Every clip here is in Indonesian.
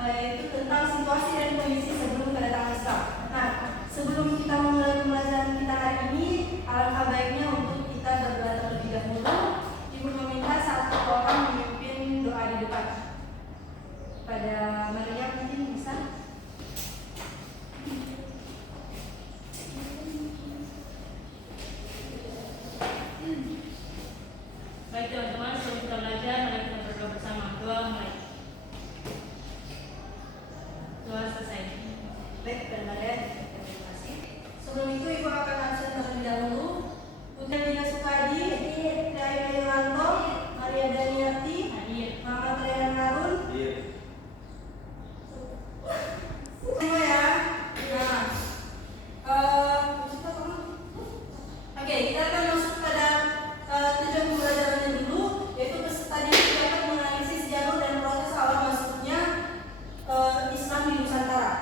yaitu tentang situasi dan kondisi sebelum kedatangan Islam. Nah, sebelum kita memulai pembelajaran kita hari ini, alangkah baiknya untuk kita berdoa terlebih dahulu. Ibu meminta satu orang memimpin doa di depan. Pada Maria mungkin bisa. Baik teman-teman, sebelum kita belajar, mari kita berdoa bersama. Doa mulai. Doa selesai. Baik, dan Maria, terima kasih. Sebelum itu Ibu akan absen terlebih dahulu. Bunda Dina Sukadi, Daya Yuranto, Maria Daniati, Mama Triana Harun. Semua ya. Nah, oke, kita akan masuk pada tujuan pembelajarannya dulu, yaitu peserta didik dapat menganalisis jalur dan proses awal masuknya Islam di Nusantara.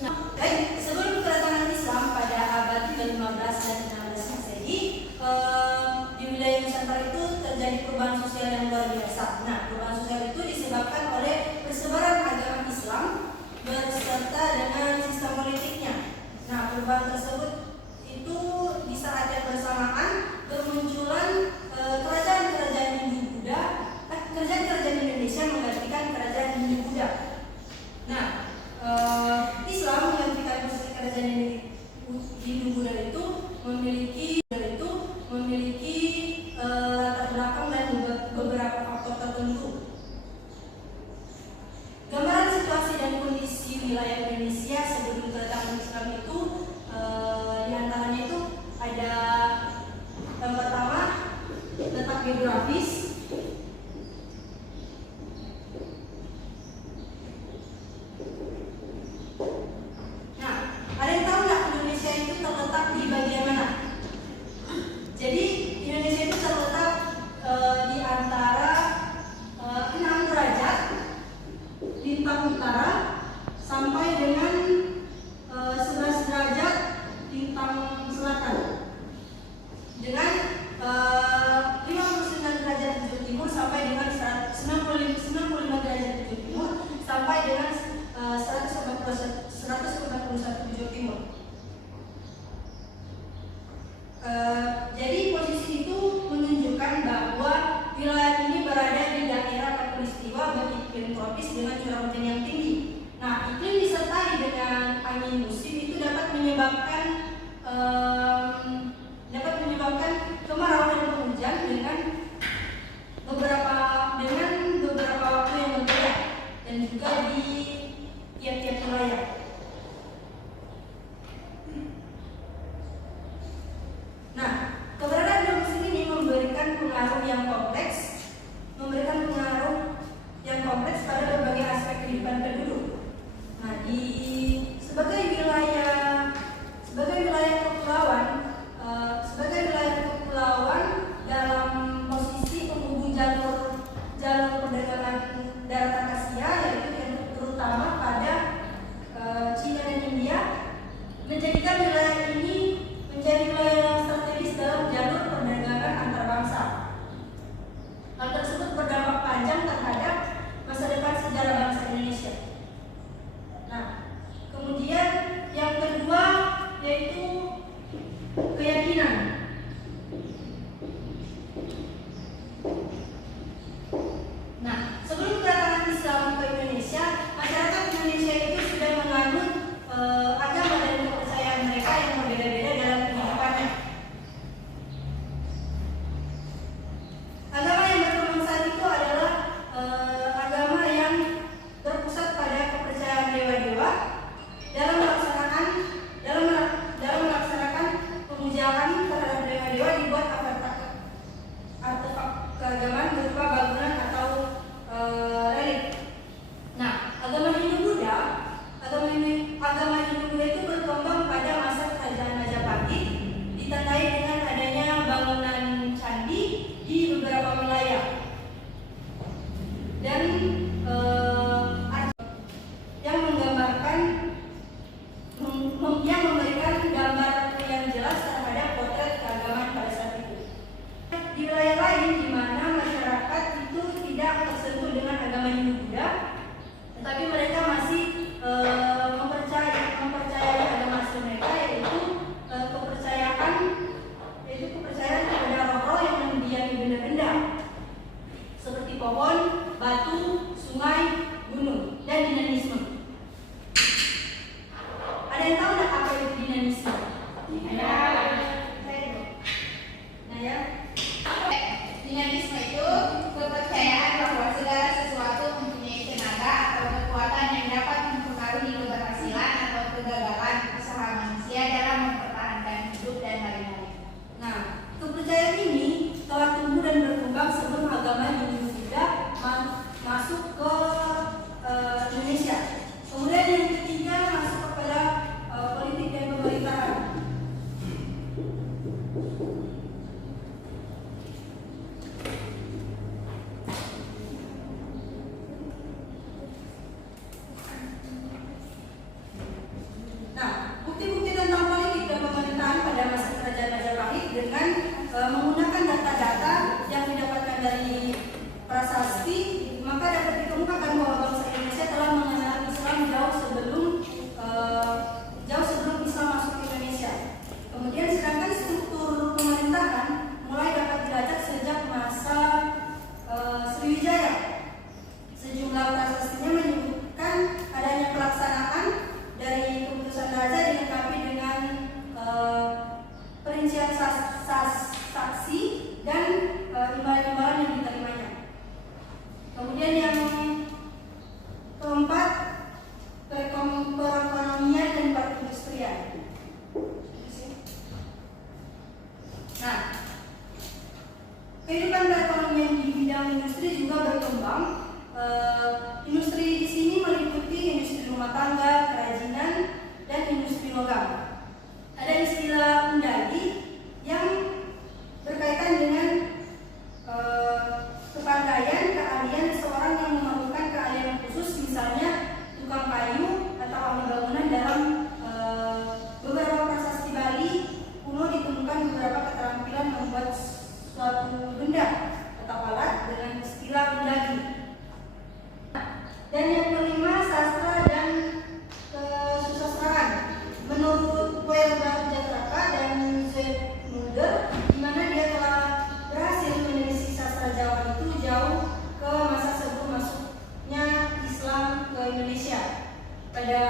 Nah, baik, sebelum kedatangan Islam pada abad ke-15 dan 16 Masehi, di wilayah Nusantara itu terjadi perubahan sosial yang luar biasa. Nah, perubahan sosial itu disebabkan oleh persebaran agama Islam berserta dengan sistem politiknya. Nah, perubahan tersebut itu di saat yang bersamaan bermunculan kerajaan-kerajaan Hindu Buddha, kerajaan-kerajaan Indonesia menggantikan kerajaan Hindu Buddha. Nah, Islam menggantikan kerajaan Hindu Buddha itu memiliki latar belakang dan beberapa faktor tertentu. Gambaran situasi dan kondisi wilayah Indonesia sebelum kedatangan Islam itu diantaranya itu ada yang pertama letak geografis. Nah, ada yang tahu nggak Indonesia itu terletak di bagian mana? Jadi Indonesia itu terletak di antara 6 derajat lintang utara sampai dengan 11 derajat lintang selatan, dengan 59 derajat bujur timur sampai dengan 95 derajat bujur timur sampai dengan 141 bujur timur. Jadi posisi itu menunjukkan bahwa wilayah ini berada di daerah khatulistiwa beriklim tropis dengan curah hujan yang tinggi. Nah, iklim disertai dengan angin musim itu dapat menyebabkan kemarau dan penghujan dengan beberapa waktu yang berbeda dan juga di tiap-tiap wilayah. Nah, keberadaan dua musim ini memberikan pengaruh yang kompleks pada berbagai aspek kehidupan penduduk. Nah, sebagai wilayah kepulauan dalam posisi penghubung jalur perdagangan darat Akasia, yaitu terutama pada keempat, perekonomian dan perindustrian. Nah, kehidupan perekonomian di bidang industri juga berkembang. Industri di sini meliputi industri rumah tangga, kerajinan, dan industri logam. Ada istilah undagi yang berkaitan dengan kepandaian, keahlian seseorang yang memerlukan keahlian khusus, misalnya tukang kayu atau ahli bangunan. Dalam beberapa prasasti Bali kuno ditemukan beberapa keterampilan membuat suatu benda atau alat dengan istilah undagi. Dan yang kelima, sastra dan kesusastraan. Menurut Poelda Jatraka dan Z. Mulder, di mana dia telah berhasil menelisik sastra Jawa itu jauh ke masa sebelum masuknya Islam ke Indonesia. Pada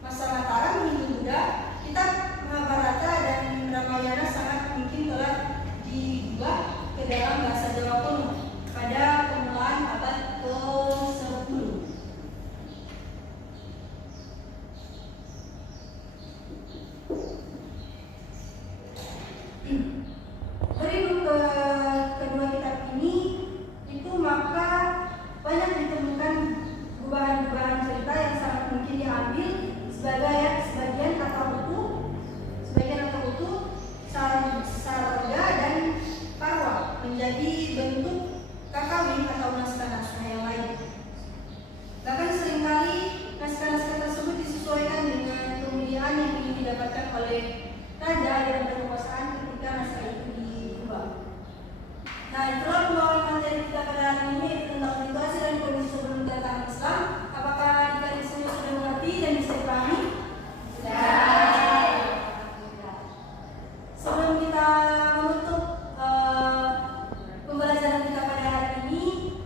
masa Mataram Hindu Buddha, kitab Mahabharata dan Ramayana sangat mungkin telah dibuat ke dalam bahasa Jawa kuno pada permulaan abad ke-10. Dari kedua kitab ini itu maka banyak ditemukan gubahan-gubahan cerita yang sangat mungkin diambil sebagian atau utuh sarga dan parwa menjadi bentuk kakawin atau naskah-naskah yang lain. Bahkan seringkali naskah-naskah tersebut disesuaikan dengan kemuliaan yang ingin didapatkan oleh raja yang berkekuasaan ketika naskah itu diubah. Nah, itulah pembawaan materi kita pada hari ini, tentang situasi dan kondisi sebelum kedatangan Islam. Apakah adik-adik semua sudah mengerti dan bisa dipahami? Sebelum kita menutup pembelajaran kita pada hari ini,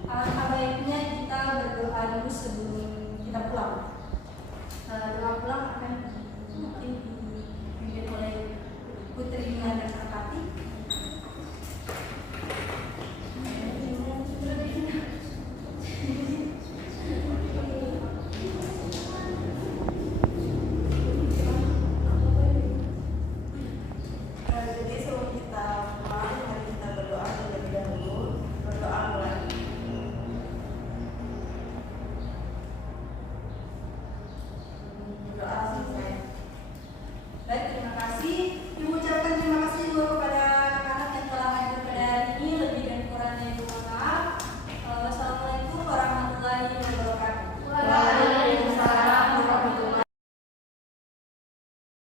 alangkah baiknya kita berdoa dulu sebelum kita pulang. Doa pulang akan dipimpin oleh Putri Nada.